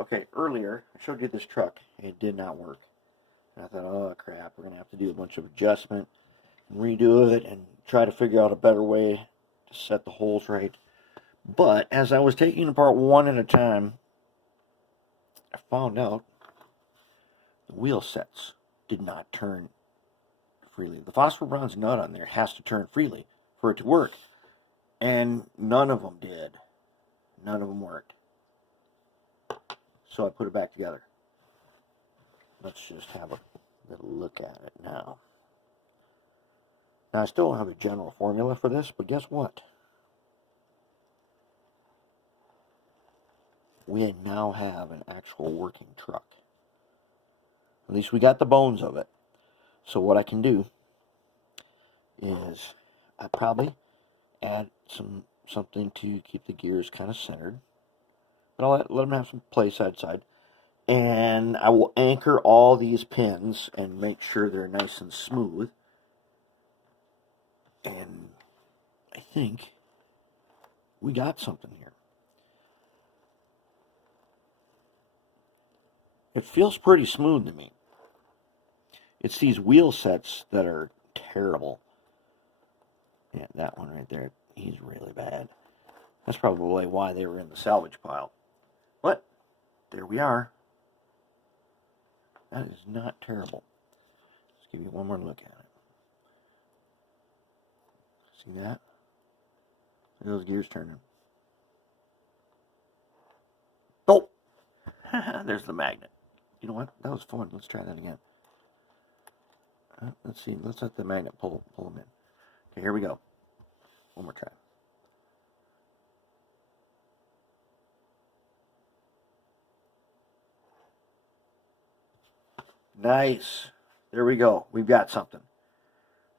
Okay, earlier I showed you this truck. It did not work. And I thought, oh crap, we're going to have to do a bunch of adjustment and redo it and try to figure out a better way to set the holes right. But as I was taking apart one at a time, I found out the wheel sets did not turn freely. The phosphor bronze nut on there has to turn freely for it to work. And none of them did. None of them worked. So I put it back together. Let's just have a little look at it now. Now I still don't have a general formula for this, but guess what? We now have an actual working truck. At least we got the bones of it. So what I can do is I probably add something to keep the gears kind of centered. But I'll let them have some play side to side. And I will anchor all these pins and make sure they're nice and smooth. And I think we got something here. It feels pretty smooth to me. It's these wheel sets that are terrible. Yeah, that one right there, he's really bad. That's probably why they were in the salvage pile. But there we are. That is not terrible. Let's give you one more look at it. See that? Look at those gears turning. Oh! There's the magnet. You know what? That was fun. Let's try that again. Let's see. Let's let the magnet pull them in. Okay, here we go. One more try. Nice. There we go. We've got something.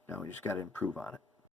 Now we just got to improve on it.